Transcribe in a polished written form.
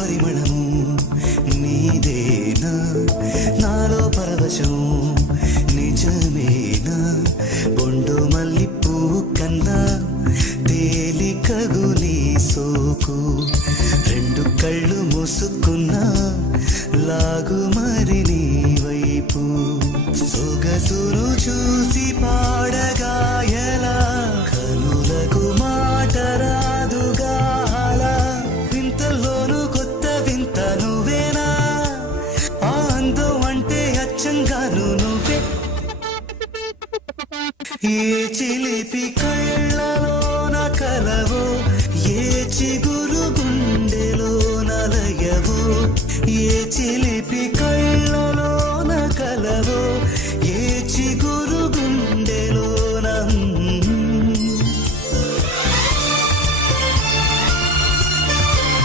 పరిమళము నీదేనా నాలో పరవశం నిజమేనా బొండు మల్లి పువ్వు కన్నా తేలికగు నీ సోకు రెండు కళ్ళు మూసుకున్నా లాగు మరి నీ వైపు సొగసును చూసి పాడగా